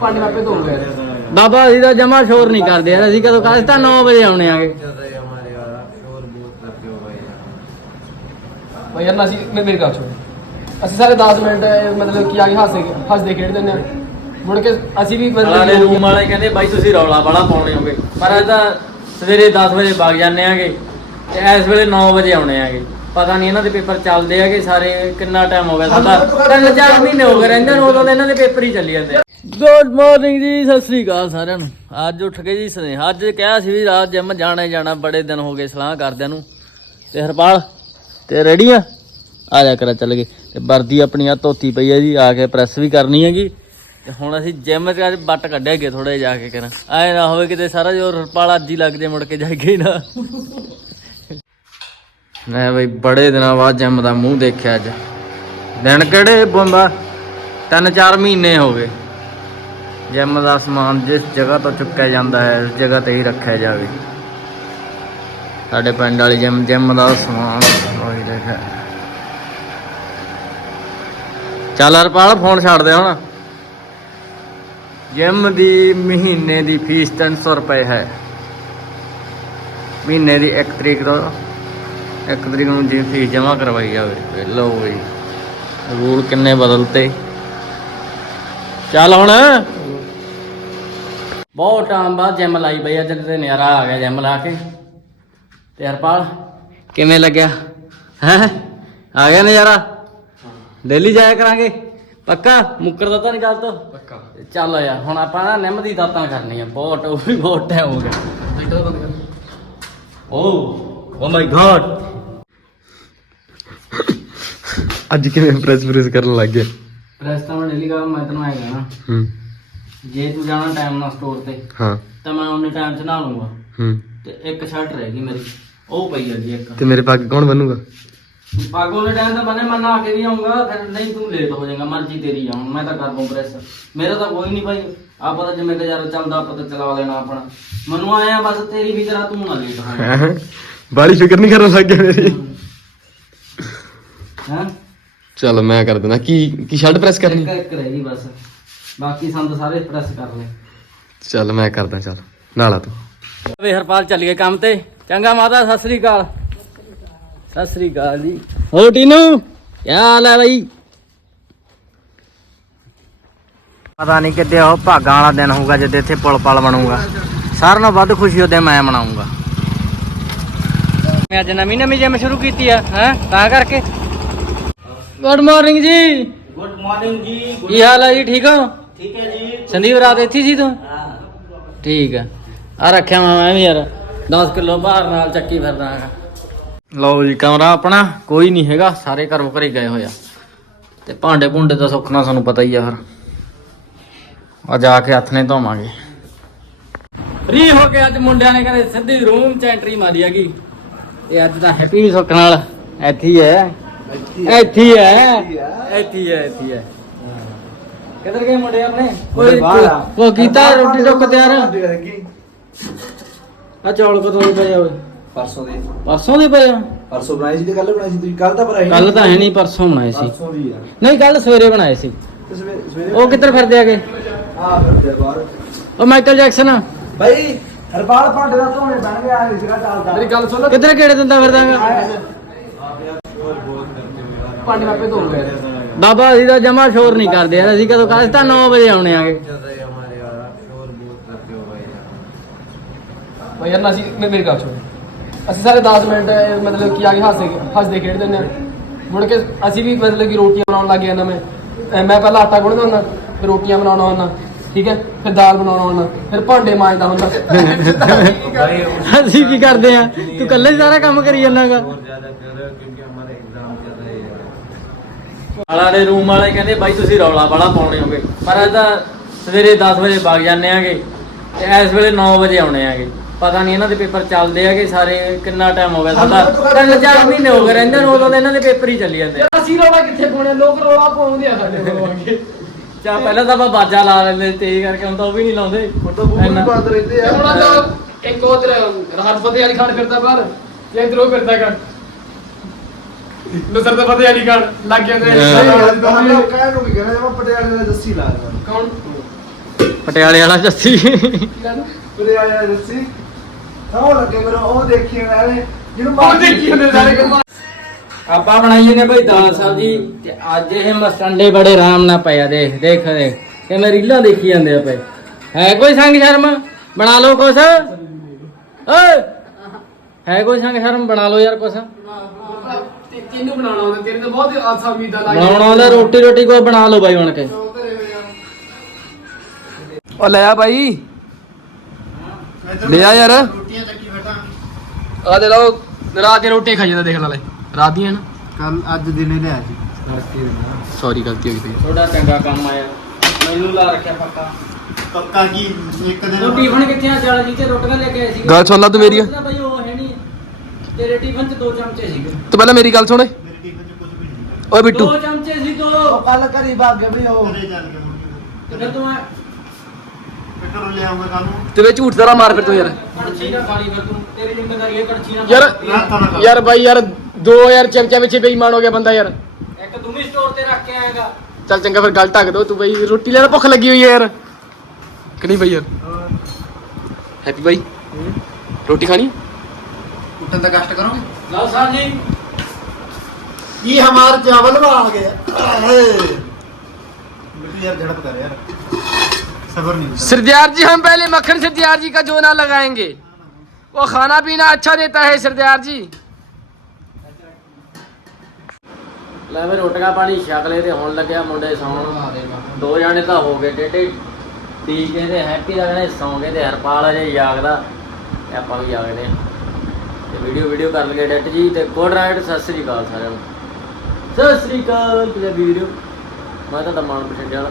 ਭਾਂਡੇ ਆਪੇ ਧੋ ਗਏ ਬਾਬਾ ਅਸੀਂ ਤਾਂ ਜਮਾ ਸ਼ੋਰ ਨਹੀਂ ਕਰਦੇ ਯਾਰ ਅਸੀਂ ਕਦੋਂ ਕਾਸ ਤਾਂ 9 ਵਜੇ ਆਉਣੇ ਆਗੇ। ਭਾਈ ਯਾਰ ਨਾ ਅਸੀਂ ਮੇ- ਮੇਰੀ ਸੁਣ। ਅਸੀਂ ਸਾਰੇ 10 ਮਿੰਟ ਮਤਲਬ ਕਿ ਆ ਕੇ ਹੱਸਦੇ ਹੱਸਦੇ ਖੇਡਦੇ ਨੇ ਮੁੜ ਕੇ ਅਸੀਂ ਵੀ ਵਾਲੇ ਮਤਲਬ ਰੂਮ ਵਾਲੇ ਕਹਿੰਦੇ ਬਾਈ ਤੁਸੀਂ ਰੌਲਾ ਬੜਾ ਪਾਉਣੇ ਹੋਗੇ। ਪਰ ਇਹ ਤਾਂ ਸਵੇਰੇ 10 ਵਜੇ ਵਗ ਜਾਂਦੇ ਆਗੇ ਤੇ ਇਸ ਵੇਲੇ 9 ਵਜੇ ਆਉਣੇ ਆਗੇ। ਪਤਾ ਨਹੀਂ ਇਹਨਾਂ ਦੇ ਪੇਪਰ ਚੱਲਦੇ ਆਗੇ ਸਾਰੇ ਕਿੰਨਾ ਟਾਈਮ ਹੋ ਗਿਆ ਸਾਡਾ। ਤਿੰਨ ਚਾਰ ਮਹੀਨੇ ਹੋ ਗਏ ਰਹਿੰਦੇ ਨੂੰ ਉਦੋਂ ਦੇ ਇਹਨਾਂ ਦੇ ਪੇਪਰ ਹੀ ਚੱਲੀ ਜਾਂਦੇ ਗੁੱਡ ਮਾਰਨਿੰਗ ਜੀ ਸਤਿ ਸ੍ਰੀ ਅਕਾਲ ਸਾਰਿਆਂ ਨੂੰ। ਅੱਜ ਉੱਠ ਕੇ ਜੀ ਸਨੇ ਅੱਜ ਕਿਹਾ ਸੀ ਵੀ ਰਾਤ ਜਿਮ ਜਾਣਾ ਹੀ ਜਾਣਾ ਬੜੇ ਦਿਨ ਹੋ ਗਏ ਸਲਾਹ ਕਰਦਿਆਂ ਨੂੰ। ਤੇ ਹਰਪਾਲ ਤੇ ਰੈਡੀ ਆ? ਆ ਜਾ ਕਰਾ ਚੱਲ ਗਏ ਤੇ ਵਰਦੀ ਆਪਣੀ ਆ ਧੋਤੀ ਪਈ ਹੈ ਜੀ ਆ ਕੇ ਪ੍ਰੈਸ ਵੀ ਕਰਨੀ ਹੈਗੀ। ਤੇ ਹੁਣ ਅਸੀਂ ਜਿਮ 'ਚ ਅੱਜ ਬੱਟ ਕੱਢਿਆਗੇ ਥੋੜੇ ਜਾ ਕੇ ਕਰਾਂ। ਐ ਨਾ ਹੋਵੇ ਕਿਤੇ ਸਾਰਾ ਜੋ ਹਰਪਾਲ ਅੱਜ ਹੀ ਲੱਗ ਜੇ ਮੁੜ ਕੇ ਜਾਗੇ ਨਾ। ਮੈਂ ਬਈ ਬੜੇ ਦਿਨਾਂ ਬਾਅਦ ਜਿਮ ਦਾ ਮੂੰਹ ਦੇਖਿਆ ਅੱਜ। ਦਿਨ ਕਿਹੜੇ ਬੰਦਾ ਤਿੰਨ ਚਾਰ ਮਹੀਨੇ ਹੋ ਗਏ। ਜਿਮ ਦਾ ਸਮਾਨ ਜਿਸ ਜਗ੍ਹਾ ਤੋਂ ਚੁੱਕਿਆ ਜਾਂਦਾ ਹੈ, ਉਸ ਜਗ੍ਹਾ ਤੇ ਹੀ ਰੱਖਿਆ ਜਾਵੇ। ਸਾਡੇ ਪਿੰਡ ਵਾਲੀ ਜਿਮ ਜਿਮ ਦਾ ਸਮਾਨ ਉਹੀ ਦੇਖਿਆ। ਚੱਲ ਹਰਪਾਲ, ਫੋਨ ਛੱਡ ਦੇ ਹੁਣ। ਜਿਮ ਦੀ ਮਹੀਨੇ ਦੀ ਫੀਸ 300 ਰੁਪਏ ਹੈ। ਮਹੀਨੇ ਦੀ 1 ਤਰੀਕ ਤੋਂ 1 ਤਰੀਕ ਨੂੰ ਜੀ ਫੀਸ ਜਮ੍ਹਾਂ ਕਰਵਾਈ ਜਾਵੇ ਲਓ ਬਈ। ਰੂਲ ਕਿੰਨੇ ਬਦਲਤੇ। ਚੱਲ ਹੁਣ। ਬਹੁਤ ਟਾਈਮ ਬਾਅਦ ਜਿਮ ਲਾਈ ਬਈ ਅੱਜ ਤੇ ਨਿਆਰਾ ਆ ਗਿਆ ਜਿਮ ਲਾ ਕੇ। ਤੇ ਹਰਪਾਲ ਕਿਵੇਂ ਲੱਗਿਆ? ਹੈ? ਆ ਗਿਆ ਨਜ਼ਾਰਾ? ਡੇਲੀ ਜਾਇਆ ਕਰਾਂਗੇ? ਪੱਕਾ? ਮੁੱਕਰਦਾ ਤਾਂ ਨਹੀਂ ਗੱਲ ਤੋਂ? ਪੱਕਾ। ਚੱਲ ਯਾਰ ਹੁਣ ਆਪਾਂ ਨਾ ਨਿੰਮ ਦੀ ਦਾਤਾਂ ਕਰਨੀਆਂ ਬਹੁਤ ਉਹ ਵੀ ਬਹੁਤ ਟਾਈਮ ਹੋ ਗਿਆ। ਓ ਓ ਮਾਈ ਗॉड ਅੱਜ ਕਿਵੇਂ ਪ੍ਰੈਸ ਪ੍ਰੈਸ ਕਰਨ ਲੱਗ ਗਿਆ ਪ੍ਰੈਸ ਤਾਂ ਮੈਂ ਡੇਲੀ ਕਰਾਂ ਮੈਂ ਤੈਨੂੰ ਆਏਗਾ ਨਾ ਹੂੰ। ਜੇ ਤੂੰ ਜਾਣਾ ਟਾਈਮ ਨਾਲ ਸਟੋਰ ਤੇ ਹਾਂ। ਤਾਂ ਮੈਂ ਉਹਨੇ ਟਾਈਮ 'ਚ ਨਹਾ ਲੂੰਗਾ। ਹੂੰ। ਤੇ ਇੱਕ ਸ਼ਰਟ ਰਹਿ ਗਈ ਮੇਰੀ ਉਹ ਪਈ ਅੱਗੇ ਇੱਕ। ਤੇ ਮੇਰੇ ਪੱਗ ਕੌਣ ਬੰਨੂਗਾ? ਪਾਗੋ ਦੇ ਟਾਈਮ ਤਾਂ ਬਨੇ ਮੈਂ ਨਹਾ ਕੇ ਵੀ ਆਉਂਗਾ ਫਿਰ ਨਹੀਂ ਤੂੰ ਲੇਟ ਹੋ ਜਾਏਗਾ ਮਰਜ਼ੀ ਤੇਰੀ ਆ ਹੁਣ ਮੈਂ ਤਾਂ ਕਰ ਦੂੰ ਪ੍ਰੈਸ ਮੇਰਾ ਤਾਂ ਕੋਈ ਨਹੀਂ ਭਾਈ ਆਪਾਂ ਤਾਂ ਜਿਵੇਂ ਗੁਜ਼ਾਰਾ ਚੱਲਦਾ ਆਪਾਂ ਤਾਂ ਚਲਾ ਲੈਣਾ ਆਪਣਾ। ਮੈਨੂੰ ਆਇਆ ਬਸ ਤੇਰੀ ਵੀ ਤਰ੍ਹਾਂ ਤੂੰ ਨਾ ਲੇਟ ਹੋ ਬਾਲੀ ਫਿਕਰ ਨਹੀਂ ਕਰਨ ਲੱਗ ਗਿਆ ਮੇਰੀ। ਹਾਂ? ਚਲ ਮੈਂ ਕਰ ਦੇਣਾ ਕੀ ਕੀ ਸ਼ਰਟ ਪ੍ਰੈਸ ਕਰਨੀ? ਇੱਕ ਇੱਕ ਰਹਿ ਗਈ ਬਸ। ਬਾਕੀ ਸੰਦ ਸਾਰੇ ਪ੍ਰੈਸ ਕਰ ਲੈ ਚਲ ਮੈਂ ਕਰਦਾ ਚਲ। ਨਾਲਾ ਤੂੰ। ਵੇ ਹਰਪਾਲ ਚੱਲ ਗਏ ਕੰਮ ਤੇ। ਚੰਗਾ ਮਾਤਾ ਸਤਿ ਸ੍ਰੀ ਅਕਾਲ। ਸਤਿ ਸ੍ਰੀ ਅਕਾਲ ਜੀ। ਹੋ ਟੀਨੂ? ਕੀ ਹਾਲ ਹੈ ਬਾਈ? ਪਤਾ ਨਹੀਂ ਕਿੱਦੇ ਉਹ ਭਾਗਾਂ ਵਾਲਾ ਦਿਨ ਹੋਊਗਾ ਜਦ ਇੱਥੇ ਪੁਲ ਪਲ ਬਣੂਗਾ। ਸਾਰਿਆਂ ਨਾਲੋਂ ਵੱਧ ਖੁਸ਼ੀ ਉਹਦੇ ਮੈਂ ਮਨਾਉਂਗਾ ਮੈਂ ਅੱਜ ਨਵੀਂ ਨਵੀਂ ਜਿਮ ਸ਼ੁਰੂ ਕੀਤੀ ਆ ਹੈ? ਤਾਂ ਕਰਕੇ। Good morning ji good morning ji ਕੀ ਹਾਲ ਹੈ ਜੀ ਠੀਕ ਹੋ? ਠੀਕ ਹੈ ਜੀ। ਸੰਦੀਪ ਰਾਤ ਇੱਥੇ ਹੀ ਸੀ ਤੂੰ? ਠੀਕ ਆ। ਆ ਰੱਖਿਆ ਮੈਂ ਵੀ ਯਾਰ 10 ਕਿਲੋ ਬਾਹਰ ਨਾਲ ਚੱਕੀ ਫਿਰਦਾ ਹਾਂ ਲਓ ਜੀ ਕਮਰਾ ਆਪਣਾ ਕੋਈ ਨਹੀਂ ਹੈਗਾ ਸਾਰੇ ਘਰੋਂ ਘਰੇ ਗਏ ਹੋਇਆ ਤੇ ਭਾਂਡੇ ਭੁੰਡੇ ਤਾਂ ਸੁੱਖਣਾ ਤੁਹਾਨੂੰ ਪਤਾ ਹੀ ਆ ਫਿਰ। ਆ ਜਾ ਕੇ ਹੱਥ ਨੇ ਧੋਵਾਂਗੇ। ਫ੍ਰੀ ਹੋ ਕੇ ਅੱਜ ਮੁੰਡਿਆਂ ਨੇ ਕਹਿੰਦੇ ਸਿੱਧੀ ਰੂਮ ਚ ਐਂਟਰੀ ਮਾਰੀ ਹੈਗੀ। ਤੇ ਅੱਜ ਤਾਂ ਹੈਪੀ ਵੀ ਸੁੱਖ ਨਾਲ ਇੱਥੇ ਹੀ ਹੈ। ਇੱਥੇ ਹੀ ਹੈ। ਇੱਥੇ ਹੀ ਹੈ ਇੱਥੇ ਹੀ ਹੈ। ਕਿੱਧਰ ਗਏ ਮੁੰਡੇ ਆਪਣੇ? ਕੋਈ ਕੋ ਕੀਤਾ ਰੋਟੀ ਟੁੱਕ ਤਿਆਰ। ਆ ਚੌਲ ਕਦੋਂ ਦੇ ਪਏ ਆ ਓਏ? ਪਰਸੋਂ ਦੇ। ਪਰਸੋਂ ਦੇ ਪਏ ਆ? ਪਰਸੋਂ ਬਣਾਈ ਸੀ ਤੇ ਕੱਲ ਬਣਾਈ ਸੀ? ਤੁਸੀਂ ਕੱਲ ਤਾਂ ਬਣਾਈ ਕੱਲ ਤਾਂ ਹੈ ਨਹੀਂ ਪਰਸੋਂ ਬਣਾਏ ਸੀ। ਪਰਸੋਂ ਦੀ ਆ। ਨਹੀਂ ਕੱਲ ਸਵੇਰੇ ਬਣਾਏ ਸੀ। ਸਵੇਰੇ ਉਹ ਕਿੱਧਰ ਫਿਰਦੇ ਆਗੇ ਆ ਫਿਰ ਬਾਹਰ। ਉਹ ਮਾਈਕਲ ਜੈਕਸਨ ਭਾਈ ਹਰਪਾਲ ਭਾਂਡੇ ਦਾ ਧੋਣੇ ਬਣ ਗਿਆ ਸੀਗਾ ਚੱਲਦਾ। ਮੇਰੀ ਗੱਲ ਸੁਣ ਕਿੱਧਰ ਕਿਹੜੇ ਦਿੰਦਾ ਫਿਰਦਾਗਾ ਗਏ ਬਾਬਾ ਅਸੀਂ ਤਾਂ ਜਮਾ ਸ਼ੋਰ ਨਹੀਂ ਕਰਦੇ ਯਾਰ ਅਸੀਂ ਕਦੋਂ ਕਾਸ ਤਾਂ 9 ਵਜੇ ਆਉਣੇ ਆਗੇ। ਭਾਈ ਯਾਰ ਨਾ ਅਸੀਂ ਮੇ- ਮੇਰੀ ਗੱਲ ਸੁਣ। ਅਸੀਂ ਸਾਰੇ 10 ਮਿੰਟ ਮਤਲਬ ਕਿ ਆ ਕੇ ਹੱਸਦੇ ਹੱਸਦੇ ਖੇਡਦੇ ਨੇ ਮੁੜ ਕੇ ਅਸੀਂ ਵੀ ਮਤਲਬ ਕਿ ਰੋਟੀਆਂ ਬਣਾਉਣ ਲੱਗ ਜਾਂਦੇ ਮੈਂ ਮੈਂ ਪਹਿਲਾਂ ਆਟਾ ਗੁੰਨਦਾ ਹੁੰਦਾ ਫਿਰ ਰੋਟੀਆਂ ਬਣਾਉਣਾ ਹੁੰਦਾ। ਠੀਕ ਹੈ? ਫਿਰ ਦਾਲ ਬਣਾਉਣਾ ਹੁੰਦਾ ਫਿਰ ਭਾਂਡੇ ਮਾਂਜਦਾ ਹੁੰਦਾ। ਅਸੀਂ ਕੀ ਕਰਦੇ ਆ? ਤੂੰ ਇਕੱਲੇ ਹੀ ਸਾਰਾ ਕੰਮ ਕਰੀ ਜਾਂਦਾਗਾ। ਵਾਲਾ ਦੇ ਰੂਮ ਵਾਲੇ ਕਹਿੰਦੇ ਬਾਈ ਤੁਸੀਂ ਰੌਲਾ ਬੜਾ ਪਾਉਣੇ ਹੋਗੇ। ਪਰ ਅੱਜ ਤਾਂ ਸਵੇਰੇ 10 ਵਜੇ ਵਗ ਜਾਂਦੇ ਆਗੇ ਤੇ ਇਸ ਵੇਲੇ 9 ਵਜੇ ਆਉਣੇ ਆਗੇ। ਪਤਾ ਨਹੀਂ ਇਹਨਾਂ ਦੇ ਪੇਪਰ ਚੱਲਦੇ ਆਗੇ ਸਾਰੇ ਕਿੰਨਾ ਟਾਈਮ ਹੋ ਗਿਆ ਸਾਡਾ। ਤਿੰਨ ਚਾਰ ਮਹੀਨੇ ਹੋ ਗਏ ਰਹਿੰਦੇ ਨੂੰ ਉਦੋਂ ਦੇ ਇਹਨਾਂ ਦੇ ਪੇਪਰ ਹੀ ਚੱਲੀ ਜਾਂਦੇ ਆ। ਅਸੀਂ ਰੌਲਾ ਕਿੱਥੇ ਪਾਉਣੇ? ਲੋਕ ਰੌਲਾ ਪਾਉਂਦੇ ਆ ਸਾਡੇ ਕੋਲ ਅੱਗੇ ਚਾ ਪਹਿਲਾਂ ਤਾਂ ਆਪਾਂ ਬਾਜਾ ਲਾ ਲੈਂਦੇ ਤੇਜ਼ ਕਰਕੇ ਹੁਣ ਤਾਂ ਉਹ ਵੀ ਨਹੀਂ ਲਾਉਂਦੇ। ਇੰਨਾ- ਰਹਿੰਦੇ ਤੇ ਹੁਣ ਤਾਂ ਇੱਕ ਉਧਰ ਰਾਹਤ ਫਤਿਹ ਵਾਲੀ ਖਾਨ ਫਿਰਦਾ ਬਾਹਰ ਤੇ ਇਧਰੋਂ ਫਿਰਦਾ ਕਰ ਨਸਰ ਤਾਂ ਫਤਿਹ ਅਲੀ ਖਾਨ ਲੱਗ ਜਾਂਦੇ ਕਹਿ ਨੂੰ ਵੀ ਕਹਿੰਦਾ ਜਮਾ ਪਟਿਆਲੇ ਦਾ ਜੱਸੀ ਲਾ ਦੇਣਾ ਕੌਣ? ਪਟਿਆਲੇ ਵਾਲਾ ਜੱਸੀ। ਪਟਿਆਲੇ ਦਾ ਜੱਸੀ। ਸੌ ਲੱਗੇ ਮੇਰਾ ਉਹ ਦੇਖੀ ਮੈਂ ਜਿਹਨੂੰ ਉਹ ਦੇਖੀ ਹੁੰਦੇ ਸਾਰੇ ਕੰਮ ਆਪਾਂ ਬਣਾਈਏ ਨੇ ਬਈ ਦਾਲ ਸਬਜੀ ਤੇ ਅੱਜ ਇਹ ਮਸਟੰਡੇ ਬੜੇ ਆਰਾਮ ਨਾਲ ਪਏ ਆ ਦੇਖ ਦੇਖ ਦੇਖ। ਕਿ ਮੈਂ ਰੀਲਾਂ ਦੇਖੀ ਜਾਂਦੇ ਆ ਪਏ ਹੈ ਕੋਈ ਸੰਗ ਸ਼ਰਮ? ਬਣਾ ਲਓ ਕੁਛ। ਓਏ! ਹੈ ਕੋਈ ਸੰਗ ਸ਼ਰਮ? ਬਣਾ ਲਓ ਯਾਰ ਕੁਛ। ਤੇ- ਤੈਨੂੰ ਬਣਾਉਣਾ ਤੇਰੇ ਤਾਂ ਬਹੁਤ ਆਸਾ ਉਮੀਦਾਂ ਲੱਗ ਬਣਾਉਣਾ ਹੁੰਦਾ ਰੋਟੀ ਰੋਟੀ ਕੋਈ ਬਣਾ ਲਓ ਬਾਈ ਬਣ ਕੇ। ਉਹ ਲੈ ਆ ਭਾਈ ਲੈ ਆ ਯਾਰ। ਆ ਦੇ ਲਓ ਰਾਤ ਦੀ ਰੋਟੀ ਖਾਈ ਜਾਂਦਾ ਦੇਖ ਲੈ ਲੈ। ਰਾਤ ਦੀਆਂ ਨਾ? ਕੱਲ ਅੱਜ ਦਿਨੇ ਲਿਆ ਸੀ ਸੌਰੀ ਗਲਤੀ ਹੋ ਗਈ ਥੋੜਾ ਚੰਗਾ ਕੰਮ ਆਇਆ। ਮੈਨੂੰ ਲਾ ਰੱਖਿਆ ਪੱਕਾ। ਪੱਕਾ ਕੀ? ਇੱਕ ਦਿਨ ਉਹ ਟਿਫਨ ਕਿੱਥੇ ਆ? ਚਾਲਾ ਜੀ ਤੇ ਰੋਟੀਆਂ ਲੈ ਕੇ ਆਏ ਸੀ ਗੱਲ ਸੁਣ ਲਾ ਤੂੰ ਮੇਰੀ। ਬਾਈ ਉਹ ਹੈ ਨਹੀਂ। ਤੇਰੇ ਟਿਫਨ ਚ ਦੋ ਚਮਚੇ ਸੀਗੇ। ਤੂੰ ਪਹਿਲਾਂ ਮੇਰੀ ਗੱਲ ਸੁਣ। ਮੇਰੇ ਟਿਫਨ ਚ ਕੁਝ ਵੀ ਨਹੀਂ ਓਏ ਬਿੱਟੂ। ਦੋ ਚਮਚੇ ਸੀ ਦੋ। ਉਹ ਕੱਲ ਘਰੀ ਭਾਗ ਗਿਆ ਬਈ ਉਹ। ਘਰੇ ਚੱਲ ਕੇ ਮੁੜ ਤੇ ਫਿਰ ਤੂੰ ਐਂ ਪੈਟਰੋਲ ਲੈ ਆਉਂਗਾ ਕੱਲ ਨੂੰ। ਤੇ ਵੇ ਝੂਠ ਤੇਰਾ ਮਾਰ ਫਿਰ ਤੂੰ ਯਾਰ। ਕੜਛੀ ਨਾ ਖਾਲੀ ਫਿਰ ਤੂੰ। ਤੇਰੀ ਜ਼ਿੰਮੇਵਾਰੀ ਹੈ ਕੜਛੀ ਨਾ ਯਾਰ ਰਾਤਾਂ ਨਾਲ ਯਾਰ ਬਾਈ ਯਾਰ 2000 ਚਮਚਾ ਵਿੱਚ ਬੇਈਮਾਨ ਹੋ ਗਿਆ ਬੰਦਾ ਯਾਰ ਇੱਕ ਤੂੰ ਵੀ ਸਟੋਰ ਤੇ ਰੱਖ ਕੇ ਆਏਗਾ ਚੱਲ ਚੰਗਾ ਫਿਰ ਗੱਲ ਢੱਕ ਦੋ ਤੂੰ ਬਈ ਰੋਟੀ ਲੈਣਾ ਭੁੱਖ ਲੱਗੀ ਹੋਈ ਹੈ ਯਾਰ ਕਿ ਨਹੀਂ ਬਈ ਯਾਰ ਹੈਪੀ ਬਾਈ ਰੋਟੀ ਖਾਣੀ ਹੈ? ਉੱਠਣ ਦਾ ਕਸ਼ਟ ਕਰੋਗੇ ਲਓ ਸਾਹਿਬ ਜੀ ये हमार चावल में आ गया बेटू यार झड़प कर यार सबर नहीं होता सरदार जी हम पहले मक्खन सरदार जी का जो ना लगाएंगे वो खाना पीना अच्छा देता है सरदार जी ਲੈ ਵੇ ਰੋਟੀਆਂ ਪਾਣੀ ਛਕ ਲਏ ਤੇ ਹੁਣ ਲੱਗਿਆ ਮੁੰਡੇ ਸੌਣ। ਦੋ ਜਾਣੇ ਤਾਂ ਹੋ ਗਏ ਡੇਡੇ। ਟੀਕੇ ਤੇ ਹੈਪੀ ਦਾ ਕਹਿੰਦੇ ਸੌਂ ਗਏ ਤੇ ਹਰਪਾਲ ਅਜੇ ਜਾਗਦਾ। ਤੇ ਆਪਾਂ ਵੀ ਜਾਗਦੇ ਹਾਂ। ਤੇ ਵੀਡੀਓ ਵੀਡੀਓ ਕਰ ਲਗੇ ਡੈਟ ਜੀ ਤੇ ਗੁੱਡ ਨਾਈਟ ਸਤਿ ਸ੍ਰੀ ਅਕਾਲ ਸਾਰਿਆਂ ਨੂੰ। ਸਤਿ ਸ੍ਰੀ ਅਕਾਲ ਪੰਜਾਬੀ ਵੀਡੀਓ ਮੈਂ ਤੁਹਾਡਾ ਮਾਨ ਬਠਿੰਡੇ ਵਾਲਾ